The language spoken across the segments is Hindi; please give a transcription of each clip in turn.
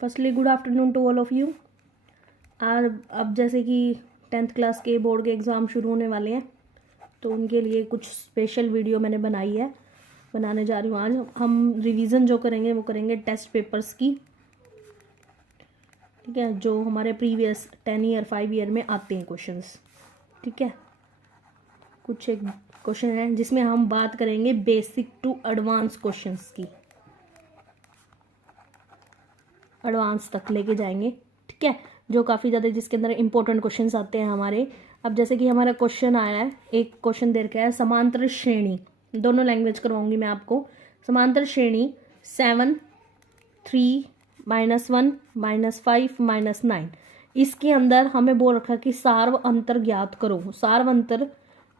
Firstly good afternoon to all of you. अब जैसे कि 10th क्लास के बोर्ड के एग्ज़ाम शुरू होने वाले हैं, तो उनके लिए कुछ स्पेशल वीडियो मैंने बनाने जा रही हूँ। आज हम रिवीजन जो करेंगे वो करेंगे टेस्ट पेपर्स की, ठीक है, जो हमारे प्रीवियस 10 ईयर 5 ईयर में आते हैं क्वेश्चंस। ठीक है, कुछ एक क्वेश्चन है जिसमें हम बात करेंगे बेसिक टू एडवांस क्वेश्चंस की, एडवांस तक लेके जाएंगे। ठीक है, जो काफ़ी ज़्यादा जिसके अंदर इंपॉर्टेंट क्वेश्चंस आते हैं हमारे। अब जैसे कि हमारा क्वेश्चन आया है, एक क्वेश्चन दे रखा है समांतर श्रेणी, दोनों लैंग्वेज करवाऊंगी मैं आपको। समांतर श्रेणी 7 3 -1 -5 -9, इसके अंदर हमें बोल रखा है कि सार्व अंतर ज्ञात करो। सार्व अंतर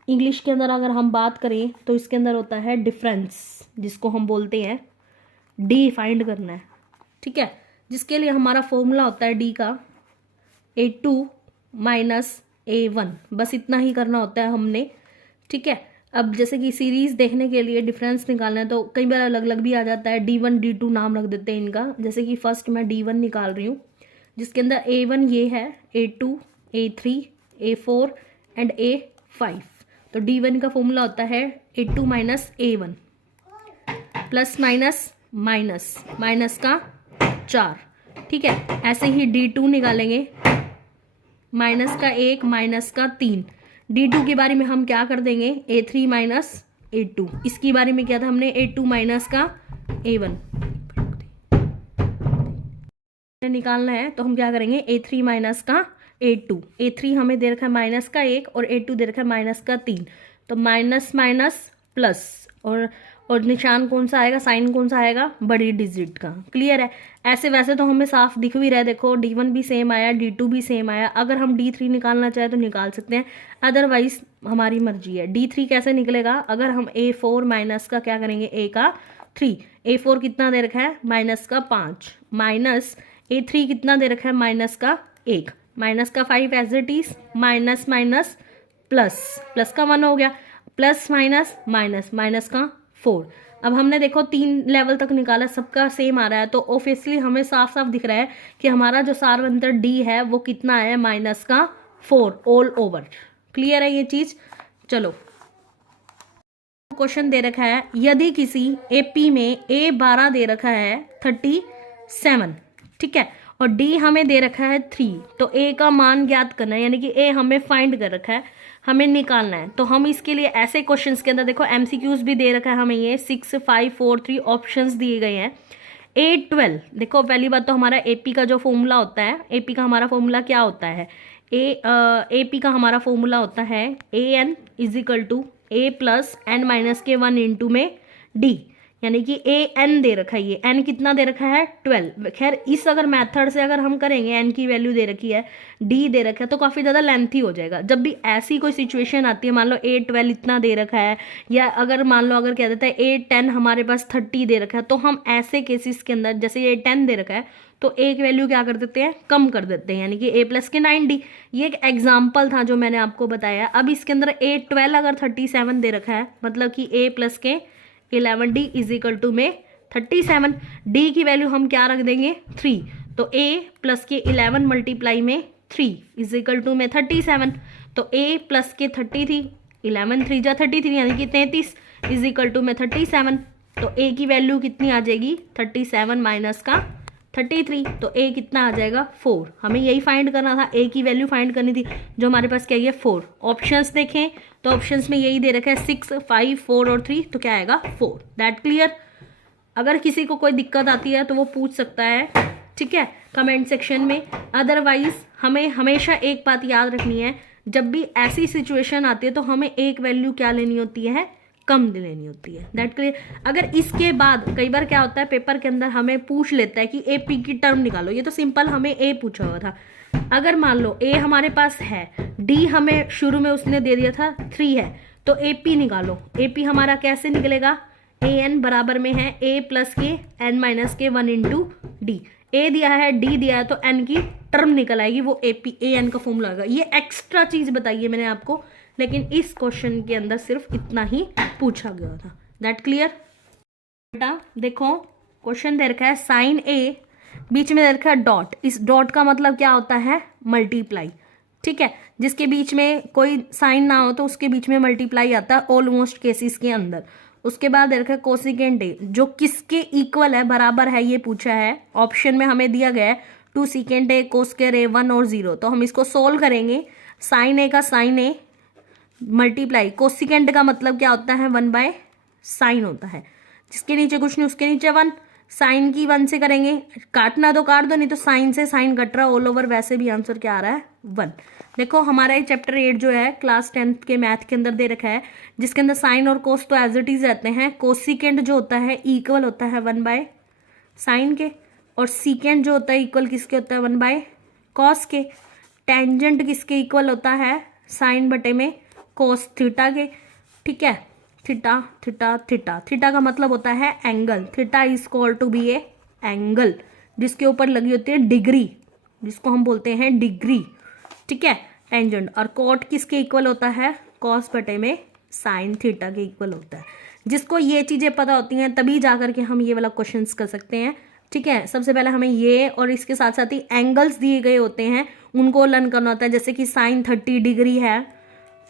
इंग्लिश के अंदर अगर हम बात करें तो इसके अंदर होता है डिफरेंस, जिसको हम बोलते हैं डी फाइंड करना है। ठीक है, जिसके लिए हमारा फॉर्मूला होता है डी का A2 - A1, बस इतना ही करना होता है हमने। ठीक है, अब जैसे कि सीरीज देखने के लिए डिफरेंस निकालना है तो कई बार अलग अलग भी आ जाता है, D1 D2 नाम रख देते हैं इनका। जैसे कि फर्स्ट मैं D1 निकाल रही हूँ, जिसके अंदर A1 ये है, A2 A3 A4 and A5। तो D1 का फॉर्मूला होता है A2 - A1 plus minus minus minus का 4। ठीक है, ऐसे ही D2 निकालेंगे, माइनस का 1 माइनस का 3। D2 के बारे में हम क्या कर देंगे, A3 - A2। इसकी बारे में क्या था हमने, A2 माइनस का A1 निकालना है, तो हम क्या करेंगे A3 माइनस का A2। A3 हमें दे रखा है माइनस का 1 और A2 दे रखा है माइनस का 3। तो माइनस माइनस प्लस, और निशान कौन सा आएगा, साइन कौन सा आएगा, बड़ी डिजिट का। क्लियर है। ऐसे वैसे तो हमें साफ दिख भी रहा है, देखो D1 भी सेम आया, D2 भी सेम आया। अगर हम D3 निकालना चाहे तो निकाल सकते हैं, अदरवाइज हमारी मर्जी है। D3 कैसे निकलेगा, अगर हम A4 माइनस का क्या करेंगे, A का 3। A4 कितना दे रखा है, माइनस का 5, माइनस A3 कितना दे रखा है, माइनस का 1, माइनस का 5 as it is, minus minus plus, plus का 1 हो गया, प्लस माइनस माइनस माइनस का 4। अब हमने देखो 3 लेवल तक निकाला, सबका सेम आ रहा है, तो ऑब्वियसली हमें साफ साफ दिख रहा है कि हमारा जो सार्वंतर D है वो कितना है, माइनस का 4 ऑल ओवर। क्लियर है ये चीज। चलो, क्वेश्चन दे रखा है, यदि किसी AP में A12 दे रखा है 37, ठीक है, और D हमें दे रखा है 3, तो A का मान ज्ञात करना है, यानी कि A हमें फाइंड कर रखा है, हमें निकालना है। तो हम इसके लिए ऐसे क्वेश्चंस के अंदर देखो MCQs भी दे रखा है हमें, ये 6 5 4 3 ऑप्शंस दिए गए हैं। A12 देखो, पहली बात तो हमारा AP का जो फॉर्मूला होता है, AP का हमारा फॉर्मूला क्या होता है, AP का हमारा फॉर्मूला होता है AN = A + n - के 1 इंटू में D, यानी कि AN दे रखा है, ये N कितना दे रखा है, 12। खैर इस अगर मेथड से अगर हम करेंगे, N की वैल्यू दे रखी है, D दे रखा है, तो काफ़ी ज़्यादा लेंथी हो जाएगा। जब भी ऐसी कोई सिचुएशन आती है, मान लो A12 इतना दे रखा है, या अगर मान लो अगर क्या देता है A10 हमारे पास 30 दे रखा है, तो हम ऐसे केसेस के अंदर, जैसे ये 10 दे रखा है, तो एक वैल्यू क्या कर देते हैं, कम कर देते हैं, यानी कि A + के 9D। ये एक एग्जाम्पल था जो मैंने आपको बताया। अब इसके अंदर A12 अगर 37 दे रखा है, मतलब कि A + के 11D = में 37। D की वैल्यू हम क्या रख देंगे, 3, तो A + के 11 × में 3 = में 37। तो A + के 33, 11 3 जा 33, यानी कि 33 = में 37। तो A की वैल्यू कितनी आ जाएगी, 37 माइनस का 33, तो A कितना आ जाएगा, 4। हमें यही फाइंड करना था, A की वैल्यू फाइंड करनी थी, जो हमारे पास क्या है, 4। ऑप्शंस देखें तो ऑप्शंस में यही दे रखा है 6 5 4 और 3, तो क्या आएगा, 4। That clear. अगर किसी को कोई दिक्कत आती है तो वो पूछ सकता है, ठीक है, कमेंट सेक्शन में। अदरवाइज हमें हमेशा एक बात याद रखनी है, जब भी ऐसी सिचुएशन आती है तो हमें एक वैल्यू क्या लेनी होती है, कम लेनी होती है। That clear. अगर इसके बाद कई बार क्या होता है, पेपर के अंदर हमें पूछ लेता है कि AP की टर्म निकालो, ये तो सिंपल हमें A पूछा हुआ था। अगर मान लो A हमारे पास है, D हमें शुरू में उसने दे दिया था 3 है, तो AP निकालो। AP हमारा कैसे निकलेगा, AN बराबर में है A + के n - के 1 इंटू D। A दिया है, D दिया है, तो N की टर्म निकल आएगी, वो AN का फॉर्मूला आएगा। ये एक्स्ट्रा चीज बताई है मैंने आपको, लेकिन इस क्वेश्चन के अंदर सिर्फ इतना ही पूछा गया था। That clear. बेटा देखो, क्वेश्चन दे रखा है sin A बीच में दे रखा है डॉट, इस डॉट का मतलब क्या होता है, मल्टीप्लाई। ठीक है, जिसके बीच में कोई साइन ना हो तो उसके बीच में मल्टीप्लाई आता है ऑलमोस्ट केसेस के अंदर। उसके बाद दे रखा है कोसिकेंट ए, जो किसके इक्वल है, बराबर है, ये पूछा है। ऑप्शन में हमें दिया गया है 2 सीकेंट ए, कोस्केर ए, 1 और 0। तो हम इसको सोल्व करेंगे। साइन ए का साइन ए मल्टीप्लाई कोसिकेंट का मतलब क्या होता है, 1 बाय साइन होता है। जिसके नीचे कुछ नहीं उसके नीचे 1, साइन की 1 से करेंगे, काटना तो काट दो, नहीं तो साइन से साइन कट रहा है ऑल ओवर, वैसे भी आंसर क्या आ रहा है 1। देखो हमारा ये चैप्टर 8 जो है क्लास 10th के मैथ के अंदर दे रखा है, जिसके अंदर साइन और कोस तो एज इट इज रहते हैं। कोसिकेंट जो होता है इक्वल होता है 1 बाय साइन के, और सीकेंट जो होता है इक्वल किसके होता है, 1 बाय कॉस के। टेंजेंट किसके इक्वल होता है, साइन बटे में कोस थीटा के। ठीक है, थीटा थीटा थीटा, थीटा का मतलब होता है angle. Theta is call to be a angle, जिसके ऊपर लगी होती है डिग्री, जिसको हम बोलते हैं डिग्री। ठीक है, टेंजेंट। और कोट किसके इक्वल होता है, कॉस बटे में साइन थीटा के इक्वल होता है। जिसको ये चीज़ें पता होती हैं तभी जाकर के हम ये वाला क्वेश्चंस कर सकते हैं। ठीक है, सबसे पहले हमें ये और इसके साथ साथ ही एंगल्स दिए गए होते हैं उनको लर्न करना होता है। जैसे कि साइन 30 डिग्री है,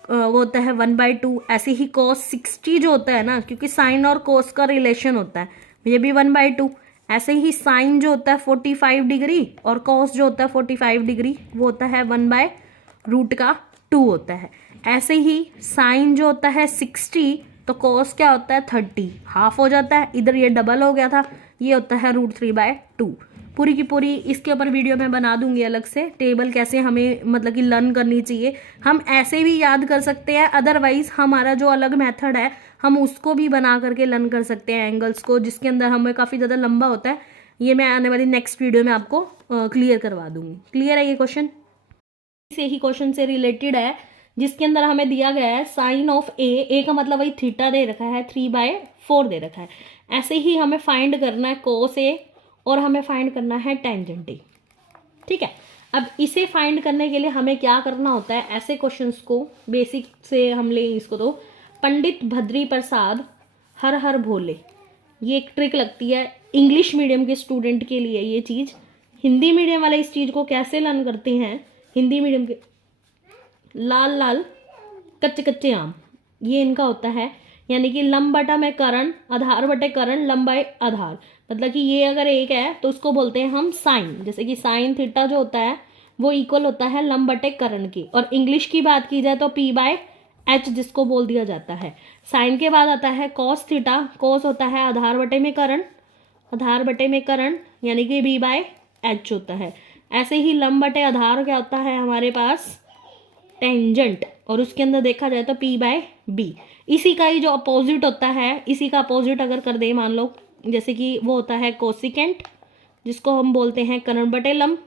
वो होता है 1/2। ऐसे ही कोस 60 जो होता है ना, क्योंकि साइन और कोस का रिलेशन होता है, ये भी 1/2। ऐसे ही साइन जो होता है 45 डिग्री और कोस जो होता है 45 डिग्री, वो होता है 1/√2 होता है। ऐसे ही साइन जो होता है 60 तो कोस क्या होता है 30, हाफ हो जाता है। इधर ये डबल हो गया था, ये होता है √3/2। पूरी की पूरी इसके ऊपर वीडियो मैं बना दूंगी अलग से, टेबल कैसे हमें मतलब कि लर्न करनी चाहिए। हम ऐसे भी याद कर सकते हैं, अदरवाइज हमारा जो अलग मेथड है हम उसको भी बना करके लर्न कर सकते हैं एंगल्स को, जिसके अंदर हमें काफ़ी ज़्यादा लंबा होता है। ये मैं आने वाली नेक्स्ट वीडियो में आपको क्लियर करवा दूंगी। क्लियर है ये क्वेश्चन? से ही क्वेश्चन से रिलेटेड है, जिसके अंदर हमें दिया गया है साइन ऑफ ए का मतलब वही थीटा दे रखा है, 3/4 दे रखा है। ऐसे ही हमें फाइंड करना है कोस ए और हमें फाइंड करना है टेंजेंट ए। ठीक है, अब इसे फाइंड करने के लिए हमें क्या करना होता है, ऐसे क्वेश्चंस को बेसिक से हम ले इसको, तो पंडित भद्री प्रसाद हर हर भोले, ये एक ट्रिक लगती है इंग्लिश मीडियम के स्टूडेंट के लिए। ये चीज़ हिंदी मीडियम वाले इस चीज़ को कैसे लर्न करते हैं, हिंदी मीडियम के लाल लाल कच्चे कच्चे आम, ये इनका होता है। यानी कि लंब बटा में करण, आधार बटे करण, लंबाई आधार। मतलब कि ये अगर एक है तो उसको बोलते हैं हम साइन। जैसे कि साइन थीटा जो होता है वो इक्वल होता है लंब बटे करण की। और इंग्लिश की बात की जाए तो P/H जिसको बोल दिया जाता है। साइन के बाद आता है कॉस थीटा, कॉस होता है आधार बटे में करण, आधार बटे में करण यानी कि B/H होता है। ऐसे ही लंब बटे आधार क्या होता है हमारे पास, टेंजेंट, और उसके अंदर देखा जाए तो P/B। इसी का ही जो अपोजिट होता है, इसी का अपोजिट अगर कर दे मान लो, जैसे कि वो होता है कोसिकेंट जिसको हम बोलते हैं करण बटे लंब,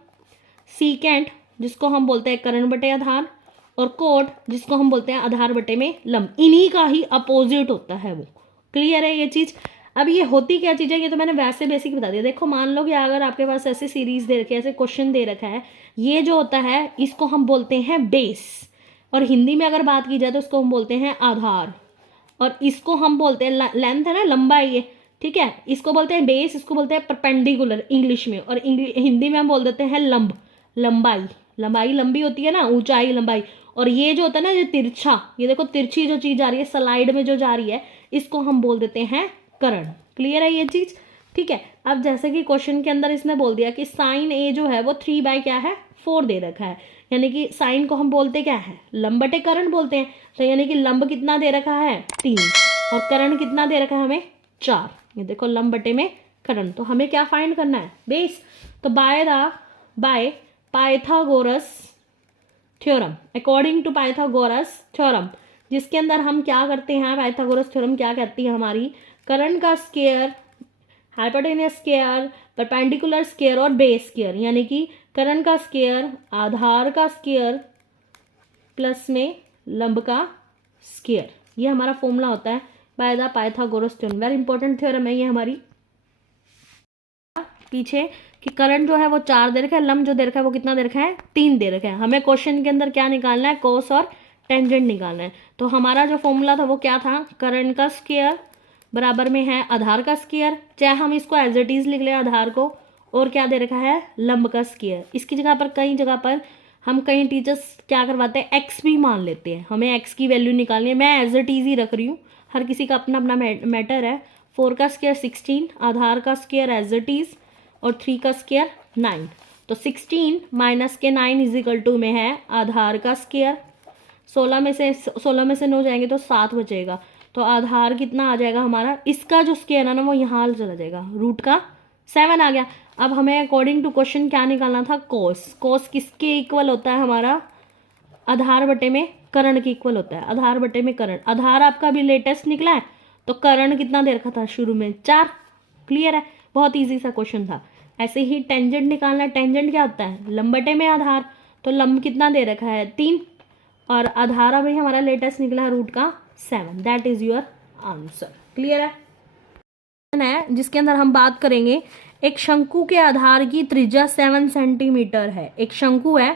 सीकेंट जिसको हम बोलते हैं करण बटे आधार, और कोट जिसको हम बोलते हैं आधार बटे में लंब। इन्हीं का ही अपोजिट होता है वो। क्लियर है ये चीज़? अब ये होती क्या चीज़ है, ये तो मैंने वैसे बेसिक बता दिया। देखो मान लो कि अगर आपके पास ऐसे सीरीज दे रखे, ऐसे क्वेश्चन दे रखा है, ये जो होता है इसको हम बोलते हैं बेस, और हिंदी में अगर बात की जाए तो उसको हम बोलते हैं आधार, और इसको हम बोलते हैं लेंथ है ना, लंबाई ये। ठीक है, इसको बोलते हैं बेस, इसको बोलते हैं परपेंडिकुलर इंग्लिश में, और हिंदी में हम बोल देते हैं लंब, लंबाई। लंबाई लंबी होती है ना, ऊंचाई लंबाई। और ये जो होता है ना, ये तिरछा, ये देखो तिरछी जो चीज़ आ रही है स्लाइड में जो जा रही है, इसको हम बोल देते हैं करण। क्लियर है ये चीज़? ठीक है, अब जैसे कि क्वेश्चन के अंदर इसने बोल दिया कि साइन ए जो है वो 3/4 दे रखा है, यानी कि साइन को हम बोलते क्या है, लंब बटे करण बोलते हैं। तो यानी कि लंब कितना दे रखा है 3, और करण कितना दे रखा है हमें 4। ये देखो लंब बटे में करण, तो हमें क्या फाइंड करना है, बेस। तो by Pythagoras theorem, according to Pythagoras theorem, जिसके अंदर हम क्या करते हैं, पाइथागोरस थ्योरम क्या कहती है हमारी, करण का square, hypotenuse square, perpendicular square और बेस स्क्वायर, यानी कि करण का स्क्वायर, आधार का स्क्वायर प्लस में लंब का स्क्वायर, ये हमारा फॉर्मूला होता है by the Pythagoras theorem. Very important theorem है ये हमारी। पीछे कि करण जो है वो 4 दे रखा है, लंब जो दे रखा है वो कितना दे रखा है 3 दे रखा है। हमें क्वेश्चन के अंदर क्या निकालना है, कोस और टेंजेंट निकालना है। तो हमारा जो फॉर्मूला था वो क्या था, करण का स्क्वायर बराबर में है आधार का स्क्वायर, चाहे हम इसको एज इट इज लिख लें आधार को, और क्या दे रखा है, लंब का स्क्वायर। इसकी जगह पर कई जगह पर हम कई टीचर्स क्या करवाते हैं, एक्स भी मान लेते हैं, हमें एक्स की वैल्यू निकालनी है। मैं एज इट इज ही रख रही हूँ, हर किसी का अपना अपना मैटर है। 4 का स्क्वायर 16, आधार का स्क्वायर एज इट इज, और 3 का स्क्वायर 9। तो 16 माइनस के 9 इज इक्वल टू में है आधार का स्क्वायर। 16 में से 9 जाएंगे तो 7 बचेगा, तो आधार कितना आ जाएगा हमारा, इसका जो स्क्वायर है ना वो यहाँ चला जाएगा, रूट का 7 आ गया। अब हमें अकॉर्डिंग टू क्वेश्चन क्या निकालना था, कोस। कोस किसके इक्वल होता है हमारा, आधार बटे में कर्ण के इक्वल होता है, आधार बटे में कर्ण। आधार आपका भी लेटेस्ट निकला है, तो कर्ण कितना दे रखा था शुरू में, 4। क्लियर है, बहुत इजी सा क्वेश्चन था। ऐसे ही टेंजेंट निकालना है, टेंजेंट क्या होता है, लंब बटे में आधार, तो लंब कितना दे रखा है 3, और आधार अभी हमारा लेटेस्ट निकला है रूट का 7। That is your answer. Clear है, जिसके अंदर हम बात करेंगे, एक शंकु के आधार की त्रिज्या 7 सेंटीमीटर है। एक शंकु है,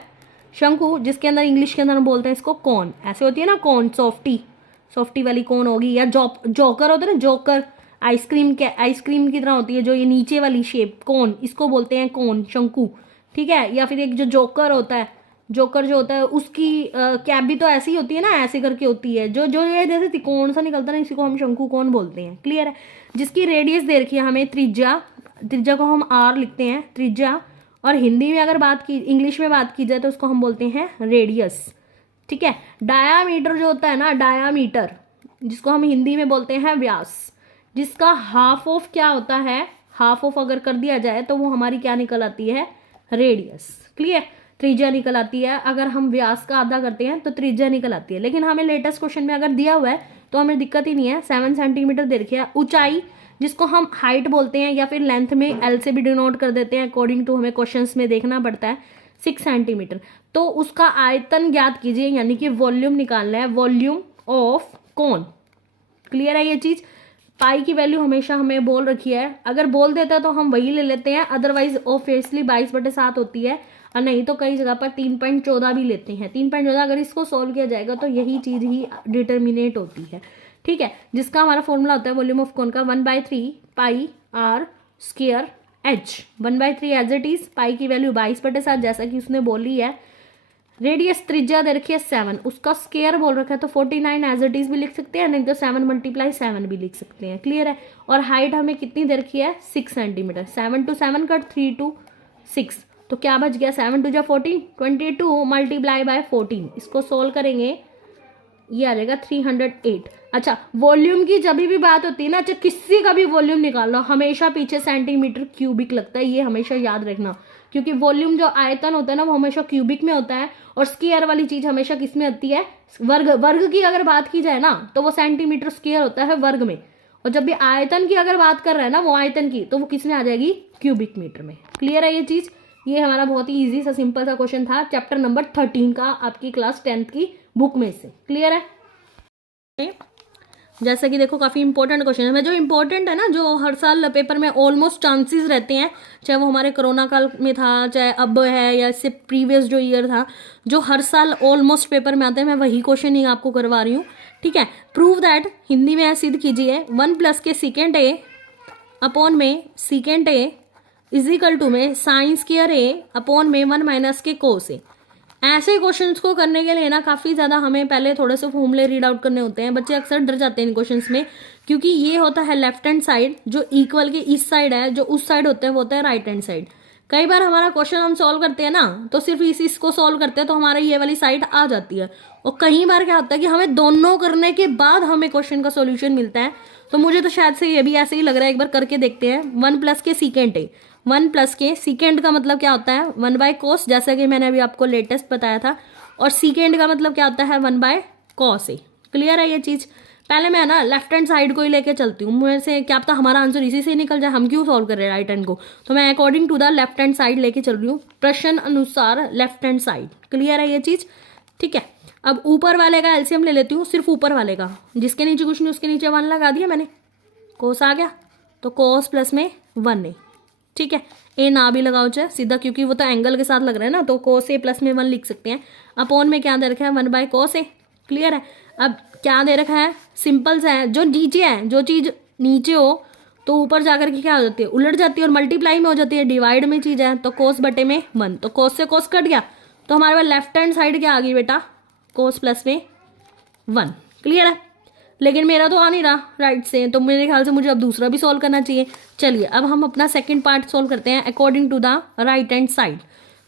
शंकु जिसके अंदर इंग्लिश के अंदर हम बोलते हैं इसको कौन, ऐसे होती है ना कौन, सॉफ्टी वाली कौन होगी, या जोकर होता है ना, जोकर आइसक्रीम की तरह होती है जो ये नीचे वाली शेप, कौन, इसको बोलते हैं कौन, शंकु। ठीक है, या फिर एक जो जोकर होता है, जोकर जो होता है उसकी कैप भी तो ऐसी ही होती है ना, ऐसे करके होती है, जो जो ये जैसे त्रिकोण सा निकलता है ना, इसी को हम शंकु कौन बोलते हैं। क्लियर है, जिसकी रेडियस दे रखी है हमें त्रिज्या को हम आर लिखते हैं त्रिज्या, और हिंदी में अगर बात की, इंग्लिश में बात की जाए तो उसको हम बोलते हैं रेडियस। ठीक है, डायामीटर जो होता है ना, डायामीटर जिसको हम हिंदी में बोलते हैं व्यास, जिसका हाफ ऑफ क्या होता है, हाफ ऑफ अगर कर दिया जाए तो वो हमारी क्या निकल आती है, रेडियस। क्लियर, त्रिज्या निकल आती है। अगर हम व्यास का आधा करते हैं तो त्रिज्या निकल आती है। लेकिन हमें लेटेस्ट क्वेश्चन में अगर दिया हुआ है तो हमें दिक्कत ही नहीं है, 7 सेंटीमीटर दे रखी है। ऊंचाई जिसको हम हाइट बोलते हैं या फिर लेंथ में एल से भी डिनोट कर देते हैं, अकॉर्डिंग टू हमें क्वेश्चंस में देखना पड़ता है, 6 सेंटीमीटर। तो उसका आयतन ज्ञात कीजिए, यानी कि वॉल्यूम निकालना है, वॉल्यूम ऑफ कौन। क्लियर है ये चीज, पाई की वैल्यू हमेशा हमें बोल रखी है, अगर बोल देता है तो हम वही ले लेते हैं, अदरवाइज ऑब्वियसली 22/7 होती है, और नहीं तो कई जगह पर 3.14 भी लेते हैं। 3.14 अगर इसको सॉल्व किया जाएगा तो यही चीज ही डिटर्मिनेट होती है। ठीक है, जिसका हमारा फॉर्मूला होता है वॉल्यूम ऑफ कौन का 1/3 pi r square h. 1/3 as it is, pi की वैल्यू 22/7 जैसा कि उसने बोली है। रेडियस त्रिज्या दे रखी है 7, उसका स्क्वायर बोल रखा है तो 49 एज इट इज भी लिख सकते हैं, नहीं तो 7 × 7 भी लिख सकते हैं। क्लियर है, और हाइट हमें कितनी दे रखी है, 6 सेंटीमीटर। 7 to 7 कट, 3 to 6, तो क्या बच गया, 7 2 14, 22 × 14, इसको सोल्व करेंगे ये आ जाएगा 308। अच्छा, वॉल्यूम की जब भी बात होती है ना, अच्छा किसी का भी वॉल्यूम निकाल लो, हमेशा पीछे सेंटीमीटर क्यूबिक लगता है, ये हमेशा याद रखना, क्योंकि वॉल्यूम जो आयतन होता है ना वो हमेशा क्यूबिक में होता है, और स्क्वायर वाली चीज हमेशा किस में आती है, वर्ग की अगर बात की जाए ना तो वो सेंटीमीटर स्क्वायर होता है वर्ग में, और जब भी आयतन की अगर बात कर रहे हैं ना वो आयतन की, तो वो किस में आ जाएगी, क्यूबिक मीटर में। क्लियर है ये चीज, ये हमारा बहुत ही इजी सा सिंपल सा क्वेश्चन था, चैप्टर नंबर 13 का, आपकी क्लास 10th की बुक में से। क्लियर है, जैसा कि देखो काफ़ी इंपॉर्टेंट क्वेश्चन है, मैं जो इंपॉर्टेंट है ना, जो हर साल पेपर में ऑलमोस्ट चांसेस रहते हैं, चाहे वो हमारे कोरोना काल में था, चाहे अब है, या इससे प्रीवियस जो ईयर था, जो हर साल ऑलमोस्ट पेपर में आते हैं, मैं वही क्वेश्चन ही आपको करवा रही हूँ। ठीक है, प्रूव दैट, हिंदी में सिद्ध कीजिए, 1 + के सेकेंड ए अपॉन में second A is equal to में साइन स्क्वायर ए अपॉन में 1 - के कोस ए। ऐसे क्वेश्चंस को करने के लिए ना काफ़ी ज़्यादा हमें पहले थोड़े से फॉर्मूले रीड आउट करने होते हैं, बच्चे अक्सर डर जाते हैं इन क्वेश्चंस में, क्योंकि ये होता है लेफ्ट हैंड साइड, जो इक्वल के इस साइड है, जो उस साइड होता है वो होता है राइट हैंड साइड। कई बार हमारा क्वेश्चन हम सॉल्व करते हैं ना, तो सिर्फ इसको सॉल्व करते हैं तो हमारा ये वाली साइड आ जाती है, और कई बार क्या होता है कि हमें दोनों करने के बाद हमें क्वेश्चन का सोल्यूशन मिलता है। तो मुझे तो शायद से ये भी ऐसे ही लग रहा है, एक बार करके देखते हैं। 1 + के सेकेंड ए, 1 + के सेकेंड का मतलब क्या होता है, 1/cos, जैसा कि मैंने अभी आपको लेटेस्ट बताया था, और सेकेंड का मतलब क्या होता है, 1/cos ए। क्लियर है ये चीज, पहले मैं ना लेफ्ट हैंड साइड को ही लेके चलती हूँ, मुझे से क्या पता हमारा आंसर इसी से निकल जाए, हम क्यों सॉल्व कर रहे हैं राइट हैंड को, तो मैं according to the left hand side लेके चल रही हूँ, प्रश्न अनुसार लेफ्ट हैंड साइड। क्लियर है ये चीज, ठीक है। अब ऊपर वाले का एलसीएम ले लेती हूँ, सिर्फ ऊपर वाले का, जिसके नीचे कुछ नहीं उसके नीचे 1 लगा दिया मैंने, कोस आ गया, तो कोस प्लस में 1 ए। ठीक है, ए ना भी लगाओ चाहे सीधा, क्योंकि वो तो एंगल के साथ लग रहा है ना, तो कोस ए प्लस में 1 लिख सकते हैं। अपॉन में क्या दे रखा है, 1/cos ए। क्लियर है, अब क्या दे रखा है, सिंपल सा है, जो नीचे है, जो चीज नीचे हो तो ऊपर जाकर के क्या हो जाती है, उलट जाती है और मल्टीप्लाई में हो जाती है, डिवाइड में चीज़ है तो कोस बटे में 1, तो कोस से कोस कट गया, तो हमारे पास लेफ्ट हैंड साइड क्या आ गई बेटा, कोस प्लस में 1। क्लियर है, लेकिन मेरा तो आ नहीं रहा राइट से, तो मेरे ख्याल से मुझे अब दूसरा भी सॉल्व करना चाहिए। चलिए अब हम अपना सेकंड पार्ट सॉल्व करते हैं according to the right hand side.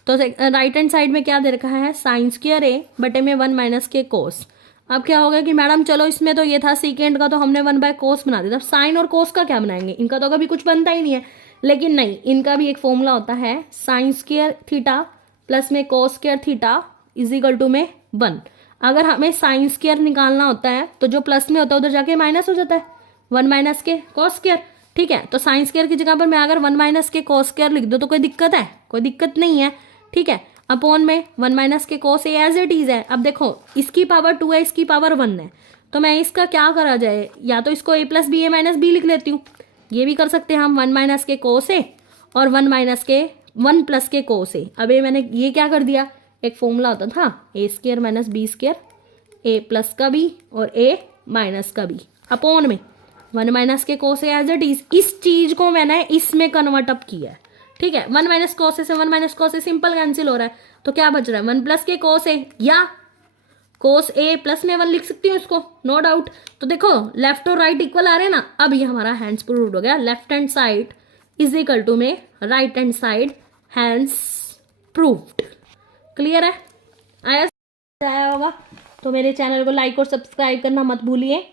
तो राइट हैंड साइड में क्या दे रखा है, साइन स्क्वायर ए बटे में 1 माइनस के कोस। अब क्या होगा कि मैडम चलो इसमें तो ये था सीकेंड का, तो हमने 1 बाय कोस बना दिया, साइन और कोस का क्या बनाएंगे, इनका तो कभी कुछ बनता ही नहीं है। लेकिन नहीं, इनका भी एक फॉर्मूला होता है, साइन स्क्वायर थीटा प्लस में cos square theta is equal to में 1। अगर हमें साइन स्क्वायर निकालना होता है तो जो प्लस में होता है उधर जाके माइनस हो जाता है, 1 माइनस के कोस स्क्वायर। ठीक है, तो साइन स्क्वायर की जगह पर मैं अगर 1 माइनस के कोस स्क्वायर लिख दूँ तो कोई दिक्कत है, कोई दिक्कत नहीं है। ठीक है, अपॉन में 1 माइनस के कोस ए एज इट इज है। अब देखो इसकी पावर 2 है, इसकी पावर 1 है, तो मैं इसका क्या करा जाए, या तो इसको ए प्लस बी ए माइनस बी लिख लेती हूँ, ये भी कर सकते हैं हम, 1 माइनस के कोस ए और 1 माइनस के 1 प्लस के कोस ए। अब ये मैंने ये क्या कर दिया, एक फॉर्मूला होता था ए स्क्वायर माइनस बी स्क्वायर, ए प्लस का बी और ए माइनस का बी, अपॉन में 1 माइनस के कोस ए एज इट इज। इस चीज को मैंने इसमें कन्वर्ट अप किया है। ठीक है, 1 माइनस कोस ए से 1 minus cos a simple cancel हो रहा है, तो क्या बच रहा है 1 प्लस के कोस ए, या कोस ए प्लस में 1 लिख सकती हूँ इसको, नो डाउट। तो देखो लेफ्ट और राइट इक्वल आ रहे हैं ना, अब ये हमारा हैंड्स प्रूव्ड हो गया, left hand side is equal to में right hand side, hence proved. Clear है, आया होगा, तो मेरे चैनल को लाइक और सब्सक्राइब करना मत भूलिए।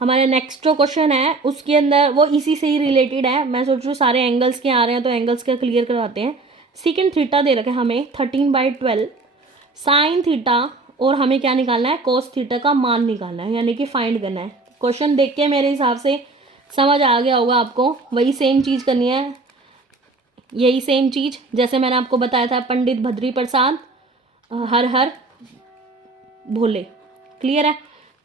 हमारे नेक्स्ट जो क्वेश्चन है उसके अंदर वो इसी से ही रिलेटेड है, मैं सोच रही हूँ सारे एंगल्स के आ रहे हैं तो एंगल्स के क्लियर करवाते हैं। सीकेंड थीटा दे रखे हमें 13/12 साइन थीटा, और हमें क्या निकालना है, कोस थीटा का मान निकालना है, यानी कि फाइंड करना है। क्वेश्चन देख के मेरे हिसाब से समझ आ गया होगा आपको, वही सेम चीज़ करनी है, यही सेम चीज़ जैसे मैंने आपको बताया था, पंडित भद्री प्रसाद हर हर भोले। क्लियर है,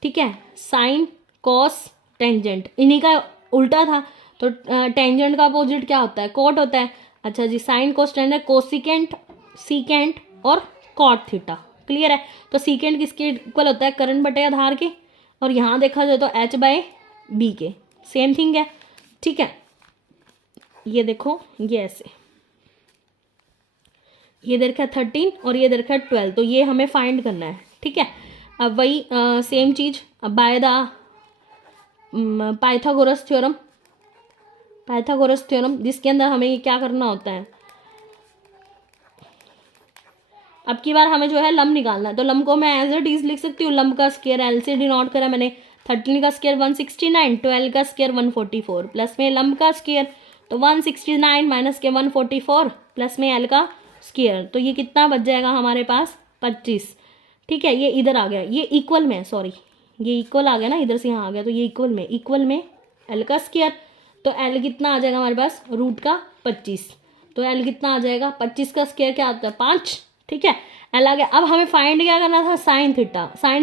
ठीक है, साइन कॉस टेंजेंट इन्हीं का उल्टा था, तो टेंजेंट का अपोजिट क्या होता है, कोट होता है। अच्छा जी, sine cos tangent cosecant, secant और कॉट थीटा। क्लियर है, तो सीकेंट किसके इक्वल होता है, करंट बटे आधार के, और यहाँ देखा जाए तो h बाय बी के, सेम थिंग है। ठीक है, ये देखो ये ऐसे, ये दे रखा है 13 और ये दे रखा है 12, तो ये हमें फाइंड करना है। ठीक है, अब वही सेम चीज बाय द पाइथागोरस थ्योरम, जिसके अंदर हमें क्या करना होता है, अब की बार हमें जो है लंब निकालना है, तो लंब को मैं एज इट इज लिख सकती हूँ, लंब का स्क्वायर एल से डिनोट करा मैंने, 13 का स्क्वायर 169, 12 का स्क्वायर 144, प्लस में लंब का स्क्वायर तो 169 माइनस के 144 प्लस में एल का स्क्वायर, तो ये कितना बच जाएगा हमारे पास 25। ठीक है, ये इधर आ गया, ये इक्वल में, सॉरी ये इक्वल आ गया ना, इधर से यहाँ आ गया, तो ये इक्वल में एल का स्क्वायर, तो एल कितना आ जाएगा हमारे पास, रूट का 25, तो एल कितना आ जाएगा, 25 का स्क्वायर क्या आता है 5। ठीक है, एल आ गया। अब हमें फाइंड क्या करना था, साइन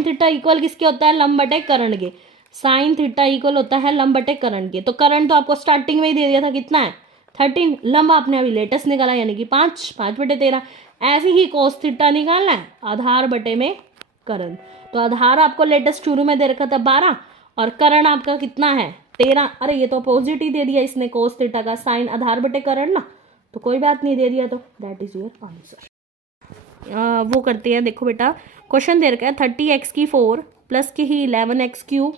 थीटा इक्वल किसके होता है, लंब बटे करण के, साइन थीटा इक्वल होता है लंब बटे करण के, तो करण तो आपको स्टार्टिंग में ही दे दिया था, कितना है 13, लंब आपने अभी लेटेस्ट निकाला यानी कि 5/13। ऐसे ही कोस थीटा निकालना है, आधार बटे में करण, तो आधार आपको लेटेस्ट शुरू में दे रखा था 12 और करण आपका कितना है 13। अरे ये तो अपोजिट ही दे दिया इसने, कोस थीटा का साइन आधार बटे करण ना, तो कोई बात नहीं, दे दिया तो दैट इज योर आंसर। वो करते हैं, देखो बेटा क्वेश्चन दे रखा है 30x की 4 प्लस की ही 11x³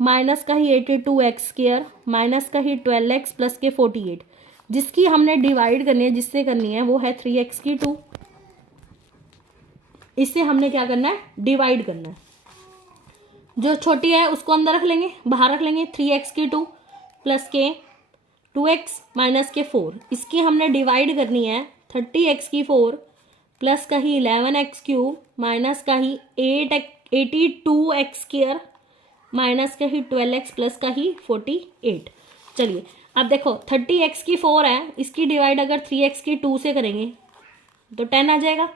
माइनस का ही 82x² माइनस का ही 12x प्लस के 48, जिसकी हमने डिवाइड करनी है, जिससे करनी है वो है 3x की 2, इससे हमने क्या करना है, डिवाइड करना है, जो छोटी है उसको अंदर रख लेंगे, बाहर रख लेंगे, 3x की 2 प्लस के 2x माइनस के 4, इसकी हमने डिवाइड करनी है 30x की 4 प्लस का ही 11x³ माइनस का ही 82x² माइनस का ही 12x प्लस का ही 48। चलिए अब देखो 30x की 4 है, इसकी डिवाइड अगर 3x की 2 से करेंगे तो 10 आ जाएगा,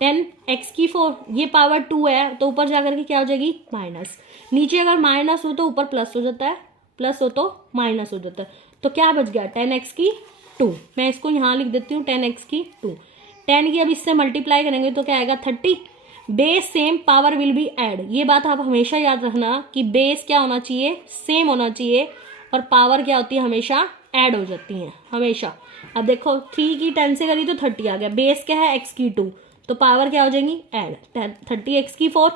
10x की 4, ये पावर 2 है तो ऊपर जाकर के क्या हो जाएगी माइनस, नीचे अगर माइनस हो तो ऊपर प्लस हो जाता है, प्लस हो तो माइनस हो जाता है, तो क्या बच गया 10x की 2, मैं इसको यहाँ लिख देती हूँ 10x की 2, 10 की अब इससे मल्टीप्लाई करेंगे तो क्या आएगा 30, base same power will be add, ये बात आप हमेशा याद रखना कि बेस क्या होना चाहिए, सेम होना चाहिए, और पावर क्या होती है, हमेशा ऐड हो जाती हैं हमेशा। अब देखो 3 की 10 से करी तो 30 आ गया, बेस क्या है x की 2, तो पावर क्या हो जाएंगी ऐड, 30x की 4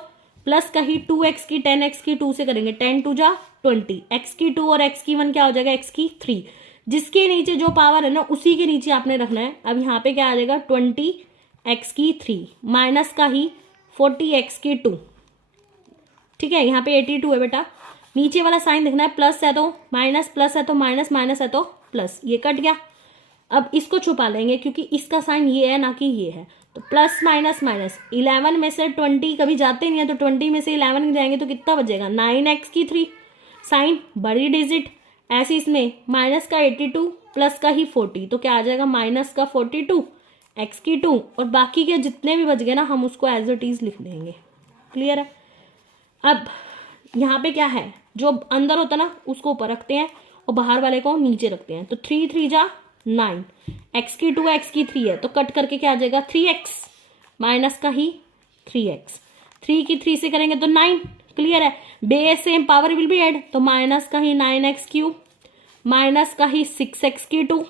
प्लस कहीं 2x की 10x की 2 से करेंगे, 10 2 जा 20, x की 2 और x की 1 क्या हो जाएगा, x की 3, जिसके नीचे जो पावर है ना उसी के नीचे आपने रखना है। अब यहाँ पे क्या आ जाएगा 20x की 3 माइनस का ही 40x की 2, ठीक है, यहाँ पे 82 है बेटा। नीचे वाला साइन देखना है, प्लस है तो माइनस, प्लस है तो माइनस, माइनस है तो प्लस, ये कट गया। अब इसको छुपा लेंगे क्योंकि इसका साइन ये है ना कि ये है, तो प्लस माइनस माइनस, 11 में से 20 कभी जाते नहीं है तो 20 में से 11 जाएंगे तो कितना बचेगा 9x की 3, साइन बड़ी डिजिट, ऐसे इसमें माइनस का 82 प्लस का ही 40, तो क्या आ जाएगा माइनस का 42 x की 2, और बाकी के जितने भी बच गए ना हम उसको एज इट इज लिख देंगे। क्लियर है। अब यहाँ पे क्या है, जो अंदर होता है ना उसको ऊपर रखते हैं और बाहर वाले को नीचे रखते हैं, तो 3 3 जा 9, x की 2 x की 3 है तो कट करके क्या आ जाएगा 3x माइनस का ही 3x, 3 की 3 से करेंगे तो 9। क्लियर है। Base same power will be add, तो माइनस का ही 9x क्यूब माइनस का ही 6x की 2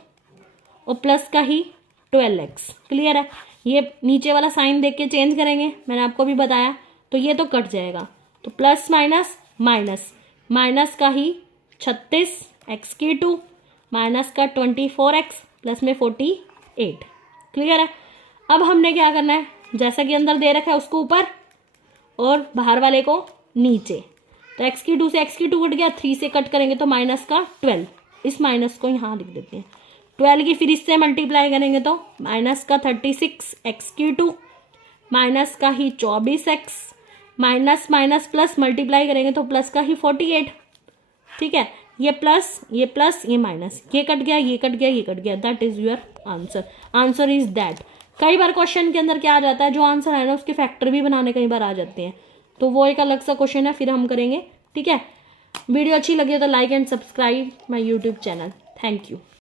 और प्लस का ही 12x। क्लियर है। ये नीचे वाला साइन देख के चेंज करेंगे, मैंने आपको भी बताया, तो ये तो कट जाएगा, तो प्लस माइनस माइनस, माइनस का ही 36x की 2 माइनस का 24x प्लस में 48। क्लियर है। अब हमने क्या करना है, जैसा कि अंदर दे रखा है उसको ऊपर और बाहर वाले को नीचे, तो x की 2 से x की 2 कट गया, 3 से कट करेंगे तो माइनस का 12, इस माइनस को यहाँ लिख देते हैं, 12 की फिर इससे मल्टीप्लाई करेंगे तो माइनस का 36x की 2 माइनस का ही 24x minus minus plus multiply करेंगे तो प्लस का ही 48। ठीक है, ये प्लस ये माइनस, ये कट गया ये कट गया ये कट गया, that is your answer. Answer is that. कई बार क्वेश्चन के अंदर क्या आ जाता है, जो आंसर है ना उसके फैक्टर भी बनाने कई बार आ जाते हैं, तो वो एक अलग सा क्वेश्चन है, फिर हम करेंगे। ठीक है, वीडियो अच्छी लगी तो like and subscribe my YouTube channel. Thank you.